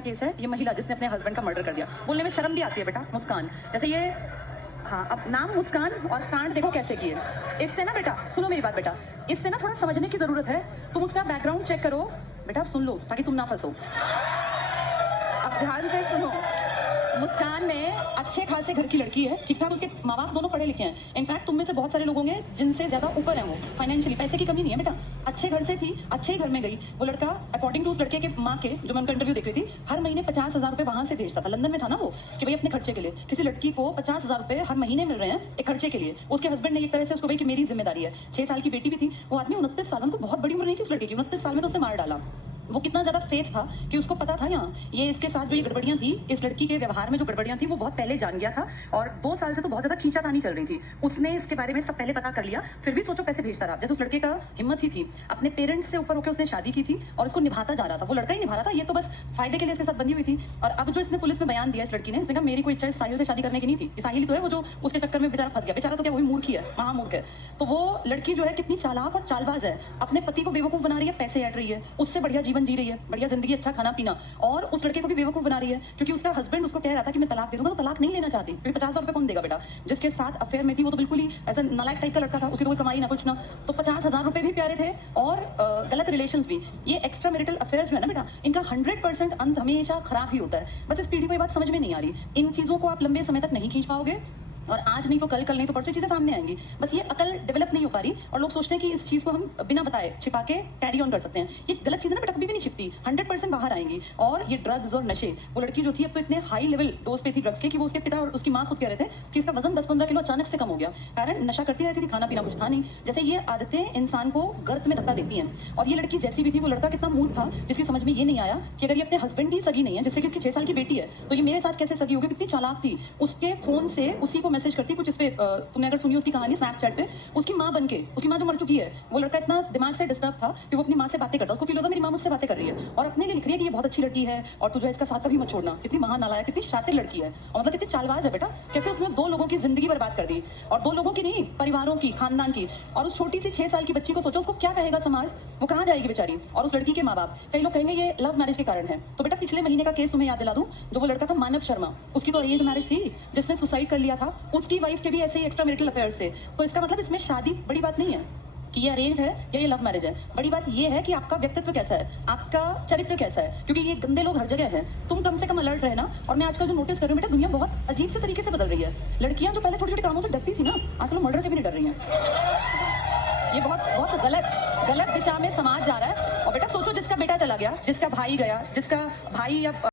क्या केस है, ये महिला जिसने अपने हस्बैंड का मर्डर कर दिया, बोलने में शर्म भी आती है बेटा, मुस्कान। जैसे ये, हाँ, अब नाम मुस्कान और कांड देखो कैसे किए। इससे ना बेटा, सुनो मेरी बात बेटा, इससे ना थोड़ा समझने की जरूरत है। तुम उसका बैकग्राउंड चेक करो बेटा, सुन लो ताकि तुम ना फंसो। अब ध्यान से सुनो, मुस्कान में अच्छे खासे घर की लड़की है, ठीक ठाक, उसके माँ बाप दोनों पढ़े लिखे हैं। इनफैक्ट तुम में से बहुत सारे लोग होंगे जिनसे ज्यादा ऊपर है वो फाइनेंशियली, पैसे की कमी नहीं है बेटा, अच्छे घर से थी, अच्छे ही घर में गई। वो लड़का अकॉर्डिंग टू उस लड़के के माँ के, जो मैं उनका इंटरव्यू देख रही थी, हर महीने 50,000 रुपए वहां से भेजता था, लंदन में था ना वो, कि भाई अपने खर्चे के लिए। किसी लड़की को 50,000 रुपए हर महीने मिल रहे हैं एक खर्चे के लिए। उसके हस्बैंड ने एक तरह से उसको भाई कि मेरी जिम्मेदारी है। 6 साल की बेटी भी थी। वो आदमी 29 साल, उनको बहुत बड़ी उम्र नहीं थी उस लड़के की, 29 साल में तो उसे मार डाला। वो कितना ज्यादा फेथ था कि उसको पता था यहाँ ये इसके साथ जो ये गड़बड़ियां थी, इस लड़की के व्यवहार में जो गड़बड़ियां थी, वो बहुत पहले जान गया था। और 2 साल से तो बहुत ज्यादा खींचातानी चल रही थी। उसने इसके बारे में सब पहले पता कर लिया, फिर भी सोचो पैसे भेजता रहा। जैसे उस लड़के का हिम्मत ही थी, अपने पेरेंट्स से ऊपर होकर उसने शादी की थी और उसको निभाता जा रहा था। वो लड़का ही निभा रहा था, ये तो बस फायदे के लिए इसके साथ बंधी हुई थी। और अब जो इसने पुलिस में बयान दिया इस लड़की ने, इसने कहा मेरी कोई इच्छा साहिल से शादी करने की नहीं थी। साहिल तो है वो जो उसके चक्कर में बेचारा फंस गया। बेचारा तो क्या, वही मूर्ख ही है, महामूर्ख है। तो वो लड़की जो है कितनी चालाक और चालबाज है, अपने पति को बेवकूफ बना रही है, पैसे ऐड रही है, उससे बढ़िया जीवन जी रही है, बढ़िया जिंदगी, अच्छा खाना पीना, और उस लड़के को भी बेवकूफ बना रही है क्योंकि उसका हस्बैंड उसको कह रहा था कि मैं तलाक दे दूंगा। तो तलाक नहीं लेना चाहती क्योंकि 50,000 रुपए कौन देगा बेटा। जिसके साथ अफेयर में थी वो तो बिल्कुल ही ऐसा नालायक टाइप का लड़का था, उसकी कोई कमाई ना कुछ ना। तो 50,000 रुपए भी प्यारे थे और गलत रिलेशंस भी। ये एक्स्ट्रा मैरिटल अफेयर्स जो है ना बेटा, इनका 100% अंत हमेशा खराब ही होता है। बस इस पीढ़ी को ये बात समझ में नहीं आ रही। इन चीजों को आप लंबे समय तक नहीं खींच पाओगे और आज नहीं तो कल, कल नहीं तो परसों चीजें सामने आएंगी। बस ये अकल डेवलप नहीं हो पा रही और लोग सोचते हैं कि इस चीज को हम बिना बताए छिपा के कैरी ऑन कर सकते हैं। ये गलत चीजें ना बेटा कभी भी नहीं छिपती, 100% बाहर आएंगी। और ये ड्रग्स और नशे, वो लड़की जो थी अब तो इतने हाई लेवल डोज पे थी ड्रग्स के कि वो उसके पिता और उसकी माँ खुद कह रहे थे कि इसका वजन 10-15 किलो अचानक से कम हो गया। कारण नशा करती रहती थी, खाना पीना कुछ था नहीं। जैसे ये आदतें इंसान को गर्त में धक्का देती हैं। और ये लड़की जैसी भी थी, वो लड़का कितना मूर्ख था जिसकी समझ में ये नहीं आया कि अगर ये अपने हस्बैंड की सगी नहीं है, जिससे कि इसकी 6 साल की बेटी है, तो ये मेरे साथ कैसे सगी होगी। कितनी चालाक थी, उसके फोन से उसी को मैसेज करती कुछ। इस पे तुमने अगर सुनी उसकी कहानी स्नैपचैट पे, उसकी माँ बनके, उसकी माँ जो मर चुकी है, वो लड़का इतना दिमाग से डिस्टर्ब था कि वो अपनी माँ से बातें करता, उसको फील होता मेरी माँ मुझसे बातें कर रही है और अपने लिए लिख रही है कि ये बहुत अच्छी लड़की है और तुझे इसका साथ कभी मत छोड़ना। कितनी महानालायक, कितनी शातिर लड़की है और मतलब कितनी चालबाज है बेटा। कैसे उसने 2 लोगों की जिंदगी बर्बाद कर दी, और 2 लोगों की नहीं, परिवारों की, खानदान की। और उस छोटी सी 6 साल की बच्ची को सोचो, उसको क्या कहेगा समाज, वो कहाँ जाएगी बेचारी। और उस लड़की के माँ बाप, कई लोग कहेंगे ये लव मैरिज के कारण है। तो बेटा पिछले महीने का केस तुम्हें याद दिला दूं, जो वो लड़का था मानव शर्मा, उसकी तो अरेंज मैरिज थी, जिसने सुसाइड कर लिया था, उसकी वाइफ के भी ऐसे ही एक्स्ट्रा मैरिटल अफेयर से। तो इसका मतलब इसमें शादी बड़ी बात नहीं है कि ये अरेंज है या ये लव मैरिज है। बड़ी बात ये है कि आपका व्यक्तित्व कैसा है, आपका चरित्र कैसा है, क्योंकि ये गंदे लोग हर जगह हैं। तुम कम से कम अलर्ट रहना। और मैं आजकल जो नोटिस कर रही हूँ बेटा, दुनिया बहुत अजीब से तरीके से बदल रही है। लड़कियां जो पहले छोटे छोटे कामों से डरती थी ना, आजकल मर्डर से भी नहीं डर रही हैं। ये बहुत बहुत गलत दिशा में समाज जा रहा है। और बेटा सोचो, जिसका बेटा चला गया, जिसका भाई गया, जिसका भाई या